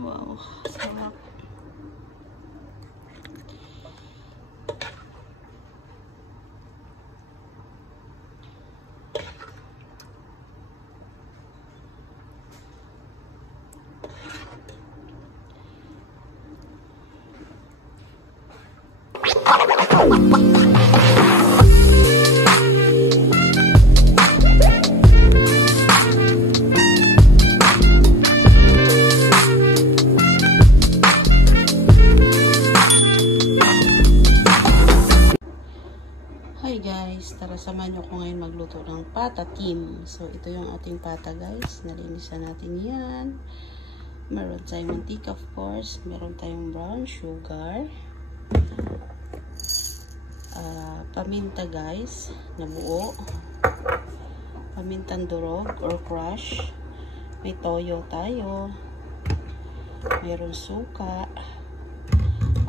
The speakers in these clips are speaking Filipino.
Wow, sarap. Hi guys, tara samahan nyo ko ngayon magluto ng pata Kim. So ito yung ating pata guys, nalinisan natin yan. Meron tayong mantika of course, meron tayong brown sugar, paminta guys na buo, pamintang durog or crush, may toyo tayo, meron suka,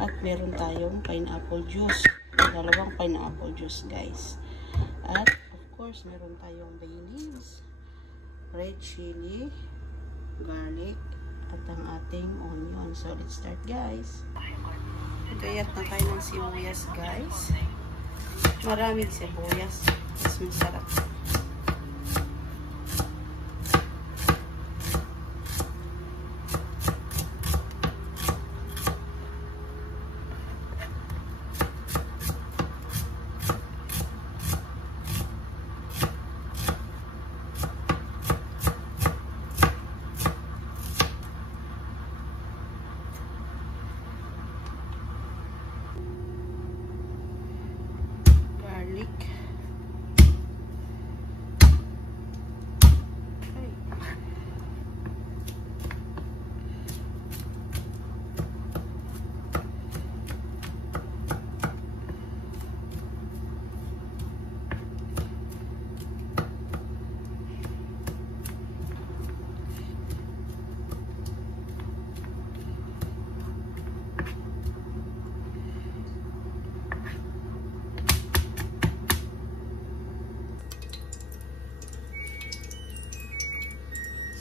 at meron tayong pineapple juice. Dalawang pineapple juice guys. At of course meron tayong bay leaves, red chili, garlic, at ang ating onion. So let's start guys. Gayat na tayo ng sibuyas guys. Maraming sibuyas, mas masarap.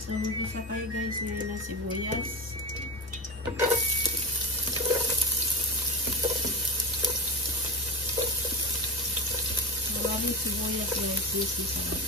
So, mag-isa tayo guys ngayon ng sibuyas. Maraming sibuyas guys, yes, masarap.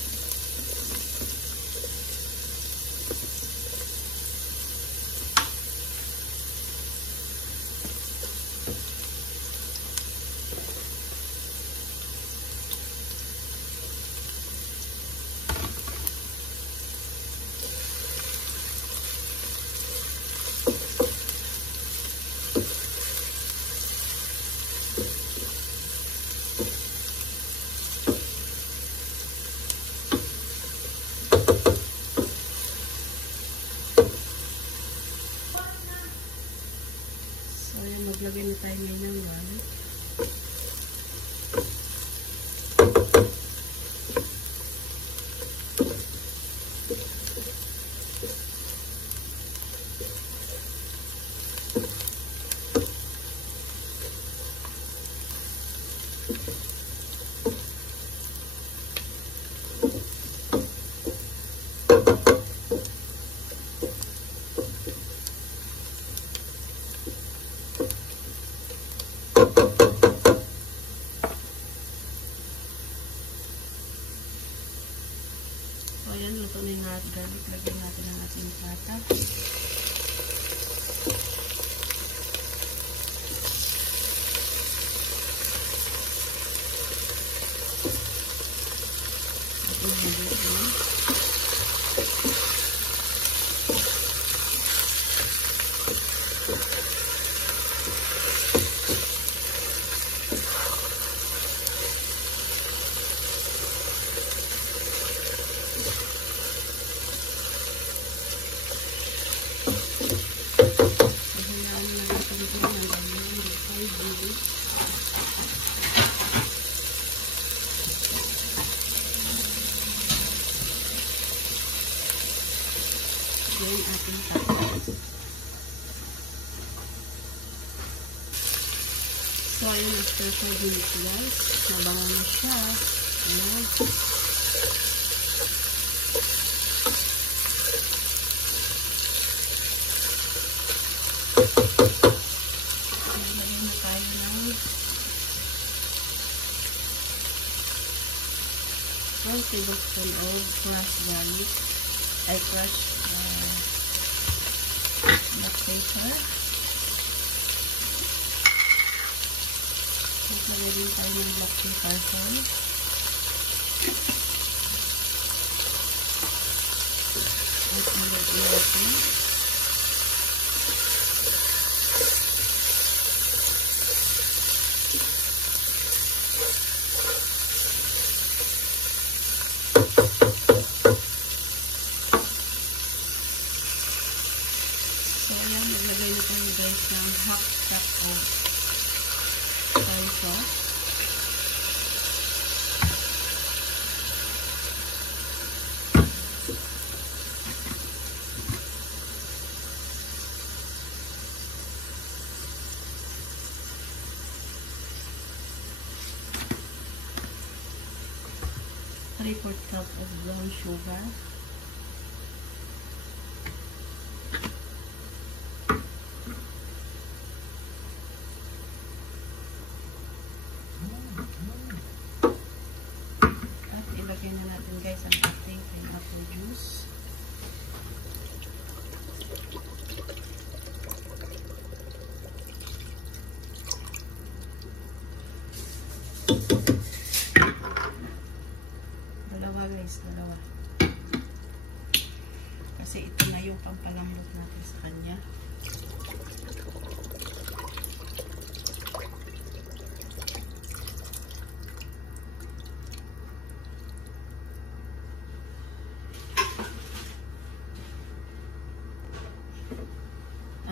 Maglagay na tayo ngayon ng garlic. So, ayan, luto na yung hot garlic. Lagyan natin ang ating pata. Yung ating patas. So, ayun, after 4 minutes guys, nabango na siya. Ayan. 1 tablespoon of crushed garlic, ay crushed black pepper. Maglagay din tayo ng black pepper sauce. At nilagay natin maglagay na tayo guys ng half cup of soy sauce. Three-fourth cup of brown sugar. Ilagay na natin guys ang ating pineapple juice. Dalawa guys, dalawa. Kasi ito na yung pampalambot natin sa kanya.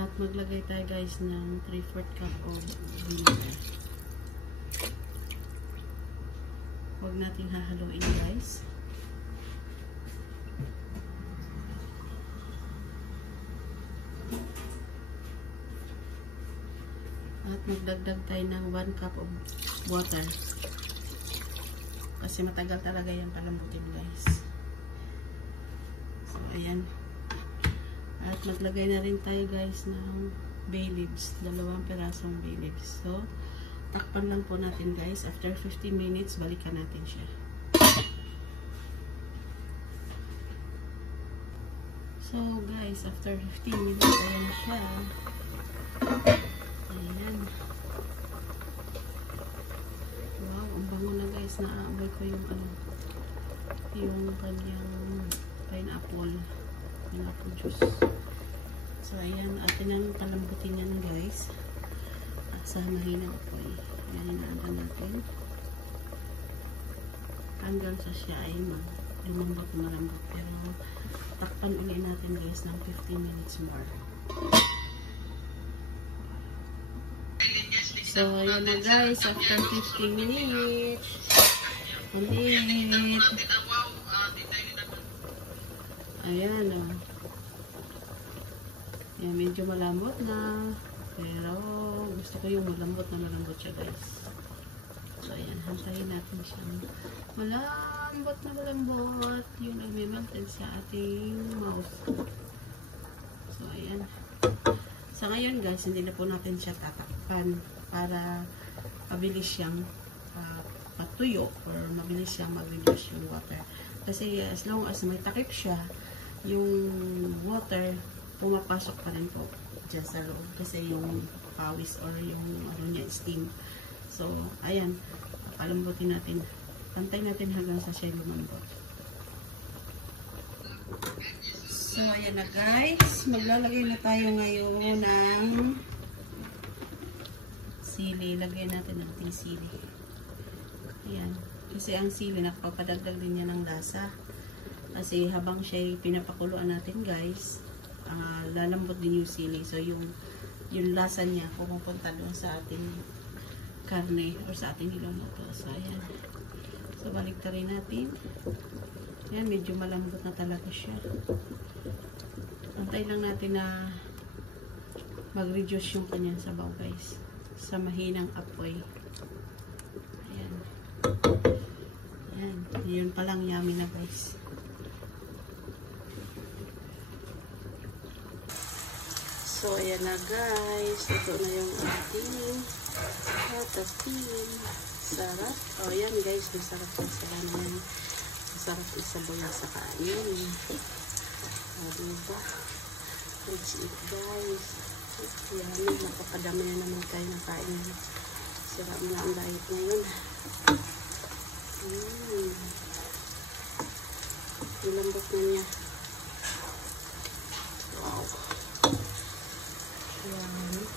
At maglagay tayo guys ng 3/4 cup of vinegar. Huwag nating hahaluin guys. At magdagdag tayo ng 1 cup of water. Kasi matagal talaga yung palambutin guys. So ayan. At maglagay na rin tayo guys ng bay leaves. 2 pirasong bay leaves. So, takpan lang po natin guys. After 15 minutes, balikan natin siya. So guys, after 15 minutes, ayan na siya. Ayan. Wow, ang bango na guys. Naamoy ko yung kanyang pineapple juice. So ayan, atin nang palambutin yan guys sa mahinang apoy. Ayan, inaantan natin hanggang sa siya ay lumambot na malambot. Pero takpan ulit natin guys ng 15 minutes more. So ayan na guys, after 15 minutes ulit. Ayan o. Ayan, medyo malambot na. Pero, gusto ko yung malambot siya guys. So, ayan. Hantayin natin siya. Malambot na malambot. Yung nagmimaltin sa ating mouse. So, ayan. Sa ngayon guys, hindi na po natin siya tatakpan para mabilis siyang patuyo or mabilis siyang mag-reduce yung water. Kasi as long as may takip siya, yung water pumapasok pa rin po dyan sa loob kasi yung pawis or yung steam. So ayan, palambutin natin, pantay natin hanggang sa siya lumambot. So ayan na guys, maglalagay na tayo ngayon ng sili. Lagyan natin ng sili. Ayan, kasi ang sili nakapapadagdag din niya ng lasa. Kasi habang siya pinapakuluan natin guys, lalambot din yung sili. So yung lasa niya pumupunta doon sa ating karne or sa ating niluto. So ayan. So baliktarin natin. Ayan, medyo malambot na talaga siya. Antay lang natin na mag-reduce yung kanyang sabaw guys. Sa mahinang apoy. Ayan. Ayan. Yun palang yummy na guys. So, ayan na guys. Ito na yung ating tatapin. Sarap. O, ayan guys. Masarap yung sila naman. Sarap isabaw yan sa kanin. Diba? Let's eat, guys. Yan, nakapadami na naman tayo ng kain. Sira mo na ang diet ngayon. Ilambot na niya. Wow. Yan.